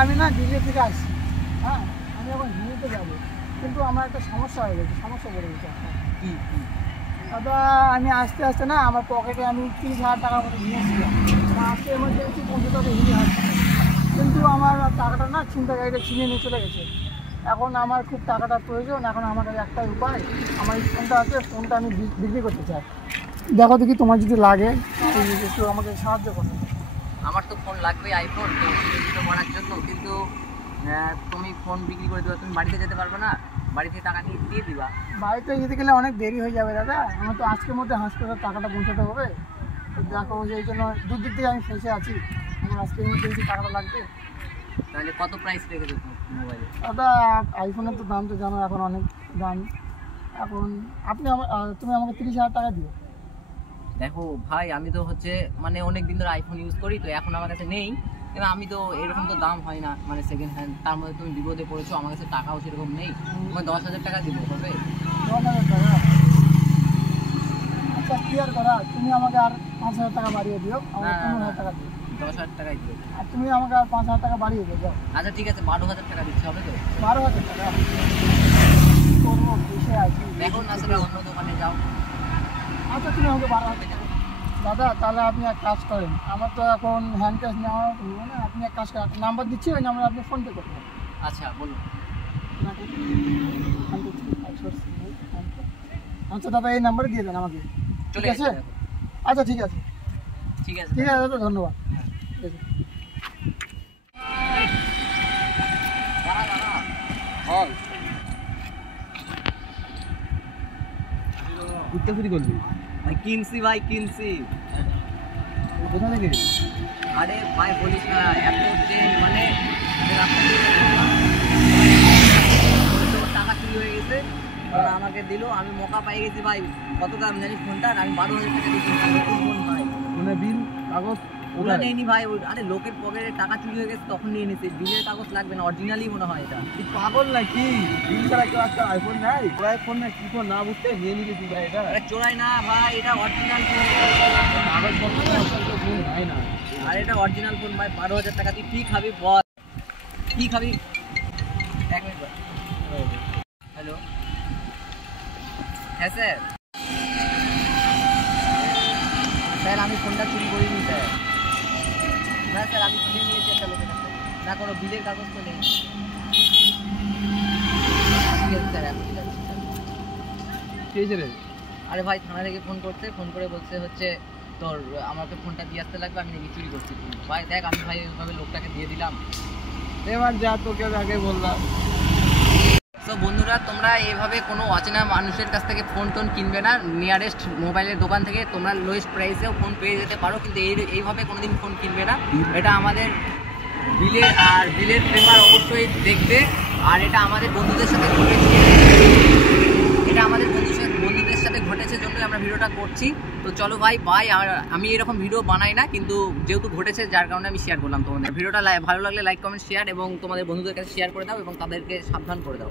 আমি না দিল্লি থেকে আসছি। হ্যাঁ, আমি এখন হিন্দিতে যাবো, কিন্তু আমার একটা সমস্যা হয়ে গেছে, সমস্যা পড়ে গেছে একটা। দাদা আমি আসতে আসতে না আমার পকেটে আমি 30,000 টাকার মতো নিয়েছিলাম। আসতে এমার্জেন্সি পৌঁছতে হবে হিন্দি হাসপাতালে, কিন্তু আমার টাকাটা না ছিনতাইকারীরা ছিনিয়ে নিয়ে চলে গেছে। এখন আমার খুব টাকাটার প্রয়োজন। এখন আমার কাছে একটাই উপায়, আমার এই ফোনটা আছে, ফোনটা আমি বিক্রি করতে চাই। দেখো দেখি তোমার যদি লাগে একটু আমাকে সাহায্য করো। আমার তো ফোন লাগবে আইফোন তো বিক্রি করার জন্য, কিন্তু তুমি ফোন বিক্রি করে দেবে, তুমি বাড়িতে যেতে পারবে না? বাড়ি থেকে টাকা নিয়ে দিয়ে দিবা। বাড়িতে যেতে গেলে অনেক দেরি হয়ে যাবে দাদা, আমার তো আজকের মধ্যে হাসপাতালে টাকাটা পৌঁছাতে হবে। তো দেখো সেই জন্য দুদিক থেকে আমি ফেঁসে আছি, আমার আজকের মধ্যে যদি টাকাটা লাগবে। তাহলে কত প্রাইস রেখেছো মোবাইলে? দাদা আইফোনের তো দাম তো জানো এখন অনেক দাম। এখন আপনি তুমি আমাকে 30,000 টাকা দিও। দেখো ভাই, আমি তো মানে অনেক দিন ধরে আইফোন ইউজ করি, তো এখন আমার কাছে নেই। এবার আমি তো এরকম তো দাম হয় না, মানে সেকেন্ড হ্যান্ড, তার মধ্যে তুমি বিপদে পড়েছো, আমার কাছে টাকাও সেরকম নেই। তোমার 10,000 টাকা দিব হবে? 10,000 টাকা? আচ্ছা ক্লিয়ার করা, তুমি আমাকে আর 5,000 টাকা বাড়িয়ে দিও, আমাকে 15,000 টাকা দিও। 10,000 টাকাই দিও। আর তুমি আমাকে আর 5,000 টাকা বাড়িয়ে দিও। যাও। আচ্ছা ঠিক আছে, 12,000 টাকা দিচ্ছে, হবে তো? 12,000 টাকা করবো, বেশি আছি। দেখো না সেটা অন্য দোকানে যাও। আচ্ছা তুমি আমাকে 12,000 টাকা। দাদা তাহলে আপনি এক কাজ করেন, আমার তো এখন হ্যান্ড ক্যাশ নেওয়া হলো না, আপনি এক কাজ করেন, নাম্বার দিচ্ছি, ওই নাম্বারে আপনি ফোন পে করবেন। আচ্ছা বলুন। আচ্ছা দাদা এই নাম্বারে দিয়ে দেন আমাকে, ঠিক আছে? আচ্ছা ঠিক আছে, ঠিক আছে ঠিক আছে দাদা, ধন্যবাদ। ঠিক আছে। কুত্তা চুরি করবি? কিনছি ভাই, কিনছি। কোথা থেকে? আরে ভাই বলিস না, এত মানে টাকা চুরি হয়ে গেছে, ওরা আমাকে দিল, আমি মৌকা পাই গেছি ভাই। কত দাম জানিস ফোনটার? আমি 12,000 টাকা দিয়েছি। ফোন ভাই ফোনে বিল কাগজ ওরা নেয়নি ভাই। আরে লোকের পকেটে টাকা চুরি হয়ে গেছে তখন নিয়ে নিছে। বিলের কাগজ লাগবে না, অরিজিনালি মনে হয় এটা। তুই পাগল নাকি? বিল ছাড়া কেউ আজকাল আইফোন নাই? ওরা ফোন না কি ফোন না বুঝতে নিয়ে নিবি তুই ভাই? এটা আরে চোরাই না ভাই, এটা অরিজিনাল ফোন। কাগজ পত্র আজকাল তো ফোন নাই না। আর এটা অরিজিনাল ফোন ভাই, 12,000 টাকা। তুই কি খাবি বল, কি খাবি? এক মিনিট। হ্যালো, হ্যাঁ স্যার। স্যার আমি ফোনটা চুরি করিনি স্যার। না স্যার, আমি কিনে নিয়েছি একটা লোকের কাছে। না কোনো বিলের কাগজ তো নেই। ঠিক আছে স্যার, এখন ঠিক আছে স্যার। কি হয়েছে রে? আরে ভাই থানা থেকে ফোন করতে, ফোন করে বলছে তোর আমাকে ফোনটা দিয়ে আসতে লাগবে, আমি নাকি চুরি করছি। ভাই দেখ, আমি ভাই ওইভাবে লোকটাকে দিয়ে দিলাম। এবার যা, তোকে আগে বললাম। তো বন্ধুরা, তোমরা এইভাবে কোনো অচেনা মানুষের কাছ থেকে ফোন টোন কিনবে না। নিয়ারেস্ট মোবাইলের দোকান থেকে তোমরা লোয়েস্ট প্রাইসেও ফোন পেয়ে যেতে পারো, কিন্তু এইভাবে কোনোদিন ফোন কিনবে না। এটা আমাদের বিলের পেপার অবশ্যই দেখবে। আর এটা আমাদের বন্ধুদের সাথে ঘটেছে, জন্যই আমরা ভিডিওটা করছি। তো চলো ভাই বাই। আর আমি এরকম ভিডিও বানাই না, কিন্তু যেহেতু ঘটেছে যার কারণে আমি শেয়ার করলাম তোমাদের। ভিডিওটা ভালো লাগলে লাইক কমেন্ট শেয়ার, এবং তোমাদের বন্ধুদের কাছে শেয়ার করে দাও এবং তাদেরকে সাবধান করে দাও।